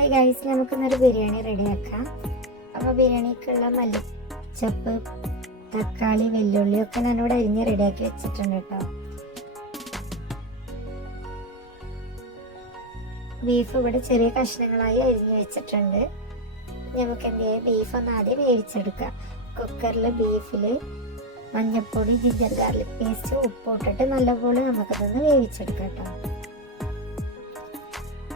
Hi guys, നമുക്കിന്നൊരു ബിരിയാണി റെഡിയാക്കാം. അപ്പോൾ ബിരിയാണിക്കുള്ള മല്ലിച്ചപ്പ്, തക്കാളി, വെല്ലുള്ളി ഒക്കെ ഞാനിവിടെ അരിഞ്ഞ് റെഡിയാക്കി വെച്ചിട്ടുണ്ട് കേട്ടോ. ബീഫ് ഇവിടെ ചെറിയ കഷ്ണങ്ങളായി അരിഞ്ഞ് വെച്ചിട്ടുണ്ട്. നമുക്ക് എന്ത് ചെയ്യാം, ബീഫ് ഒന്ന് ആദ്യം വേവിച്ചെടുക്കാം. കുക്കറിൽ ബീഫിൽ മഞ്ഞൾപ്പൊടി, ജിഞ്ചർ ഗാർലിക് പേസ്റ്റ്, ഉപ്പിട്ടിട്ട് നല്ലപോലെ നമുക്കതൊന്ന് വേവിച്ചെടുക്കാം കേട്ടോ.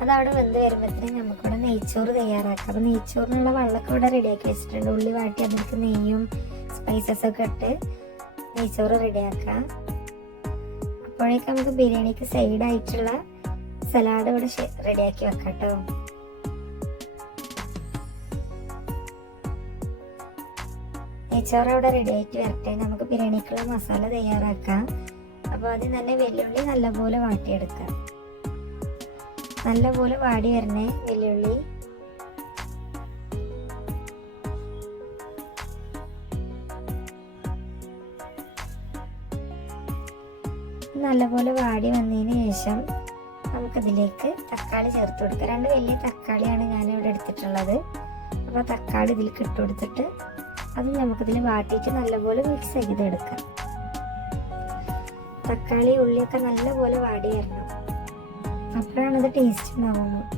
അതവിടെ വെന്ത് വരുമ്പോഴത്തേനും നമുക്കിവിടെ നെയ്ച്ചോറ് തയ്യാറാക്കാം. അപ്പോൾ നെയ്ച്ചോറിനുള്ള വെള്ളമൊക്കെ ഇവിടെ റെഡിയാക്കി വെച്ചിട്ടുണ്ട്. ഉള്ളി വാട്ടി അതിലേക്ക് നെയ്യും സ്പൈസസൊക്കെ ഇട്ട് നെയ്ച്ചോറ് റെഡിയാക്കാം. അപ്പോഴേക്കും നമുക്ക് ബിരിയാണിക്ക് സൈഡായിട്ടുള്ള സലാഡ് ഇവിടെ റെഡിയാക്കി വെക്കാം കേട്ടോ. നെയ്ച്ചോറ് അവിടെ റെഡി ആയിട്ട് വരട്ടെ. നമുക്ക് ബിരിയാണിക്കുള്ള മസാല തയ്യാറാക്കാം. അപ്പോൾ ആദ്യം തന്നെ വെല്ലുള്ളി നല്ലപോലെ വാട്ടിയെടുക്കാം. നല്ലപോലെ വാടി വരണേ വെല്ലുള്ളി. നല്ലപോലെ വാടി വന്നതിന് ശേഷം നമുക്കതിലേക്ക് തക്കാളി ചേർത്ത് കൊടുക്കാം. 2 വലിയ തക്കാളിയാണ് ഞാനിവിടെ എടുത്തിട്ടുള്ളത്. അപ്പോൾ തക്കാളി ഇതിലേക്ക് ഇട്ട് കൊടുത്തിട്ട് അത് നമുക്കിതിൽ വാട്ടിയിട്ട് നല്ലപോലെ മിക്സ് ചെയ്തെടുക്കാം. തക്കാളി ഉള്ളിയൊക്കെ നല്ലപോലെ വാടി വരണം. അപ്പോഴാണ് ഇത് ടേസ്റ്റ് ഉണ്ടാവുന്നത്.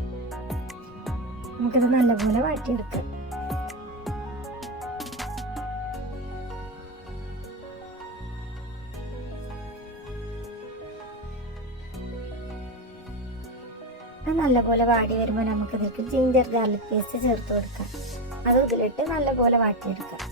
നമുക്കിത് നല്ലപോലെ വാട്ടിയെടുക്കാം. നല്ലപോലെ വാടി വരുമ്പോൾ നമുക്കിതിലേക്ക് ജിഞ്ചർ ഗാർലിക് പേസ്റ്റ് ചേർത്ത് കൊടുക്കാം. അത് ഇതിലിട്ട് നല്ലപോലെ വാട്ടിയെടുക്കാം.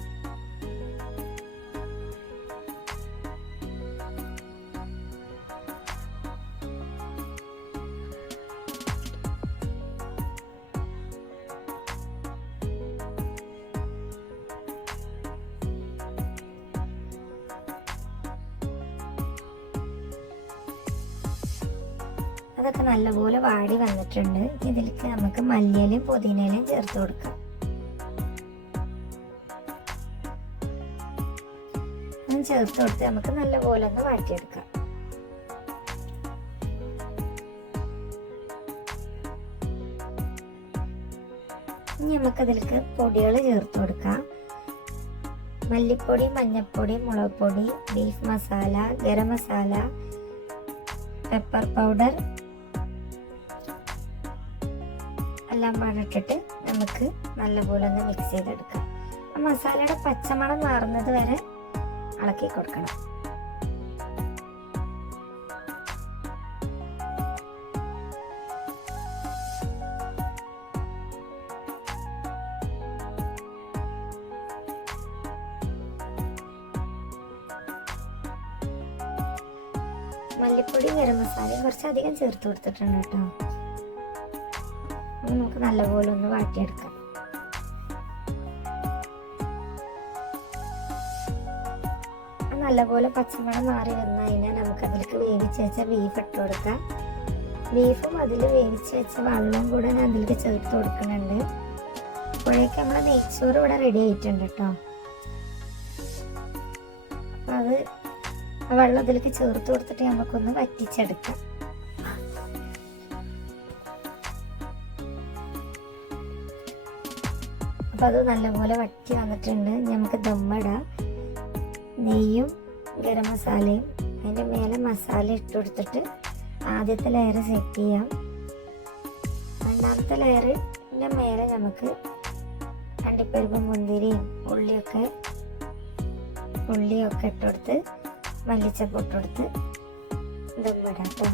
അതൊക്കെ നല്ലപോലെ വാടി വന്നിട്ടുണ്ട്. ഇതിലേക്ക് നമുക്ക് മല്ലിയിലയും പുതിനയിലയും ചേർത്ത് കൊടുക്കാം. ചേർത്ത് കൊടുത്ത് നമുക്ക് നല്ലപോലെ ഒന്ന് വാട്ടിയെടുക്കാം. ഇനി നമുക്കതിലേക്ക് പൊടികൾ ചേർത്ത് കൊടുക്കാം. മല്ലിപ്പൊടി, മഞ്ഞൾപ്പൊടി, മുളക് പൊടി, beef masala, garam masala, pepper powder എല്ലാം പാടിട്ടിട്ട് നമുക്ക് നല്ലപോലെ ഒന്ന് മിക്സ് ചെയ്തെടുക്കാം. ആ മസാലയുടെ പച്ചമണം മാറുന്നത് വരെ ഇളക്കി കൊടുക്കണം. മല്ലിപ്പൊടി, ഗരം മസാലയും കുറച്ചധികം ചേർത്ത് കൊടുത്തിട്ടുണ്ട് കേട്ടോ. നമുക്ക് നല്ലപോലെ ഒന്ന് വാട്ടിയെടുക്കാം. നല്ലപോലെ പച്ചമണം മാറി വന്നു കഴിഞ്ഞാൽ നമുക്ക് അതിലേക്ക് വേവിച്ച് വെച്ച ബീഫ് ഇട്ട് കൊടുക്കാം. ബീഫും അതിൽ വേവിച്ച് വെച്ച വെള്ളവും കൂടെ ഞാൻ അതിലേക്ക് ചേർത്ത് കൊടുക്കുന്നുണ്ട്. അപ്പോഴേക്കും നമ്മളെ നെയ്ച്ചോറ് ഇവിടെ റെഡി ആയിട്ടുണ്ട് കേട്ടോ. അപ്പം അത് വെള്ളം അതിലേക്ക് ചേർത്ത് കൊടുത്തിട്ട് നമുക്കൊന്ന് വറ്റിച്ചെടുക്കാം. അപ്പം അത് നല്ലപോലെ വറ്റി വന്നിട്ടുണ്ട്. നമുക്ക് ദമ്മിടാം. നെയ്യും ഗരം മസാലയും അതിൻ്റെ മേലെ മസാല ഇട്ട് കൊടുത്തിട്ട് ആദ്യത്തെ ലെയർ സെറ്റ് ചെയ്യാം. രണ്ടാമത്തെ ലെയറിൻ്റെ മേലെ നമുക്ക് അണ്ടിപ്പരിപ്പും മുന്തിരിയും ഉള്ളിയൊക്കെ ഇട്ട് കൊടുത്ത് മല്ലിച്ചപ്പ് ഇട്ട് കൊടുത്ത് ദമ്മിടാം കേട്ടോ.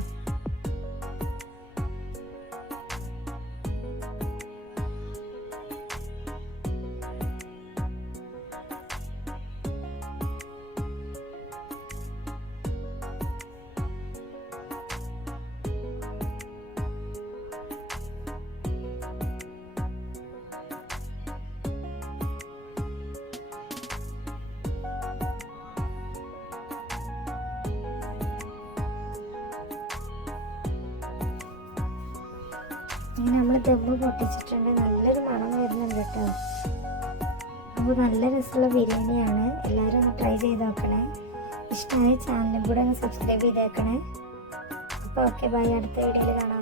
ഇങ്ങനെ നമ്മൾ ദമ്മ് പൊട്ടിച്ചിട്ടുണ്ട്. നല്ലൊരു മണം വരുന്നുണ്ട് കേട്ടോ. അപ്പോൾ നല്ല രസമുള്ള ബിരിയാണിയാണ്. എല്ലാവരും ഒന്ന് ട്രൈ ചെയ്ത് നോക്കണേ. ഇഷ്ടമായ ചാനലും കൂടെ ഒന്ന് സബ്സ്ക്രൈബ് ചെയ്തേക്കണേ. അപ്പോൾ ഓക്കെ, ബൈ. അടുത്ത വീഡിയോയിൽ കാണാം.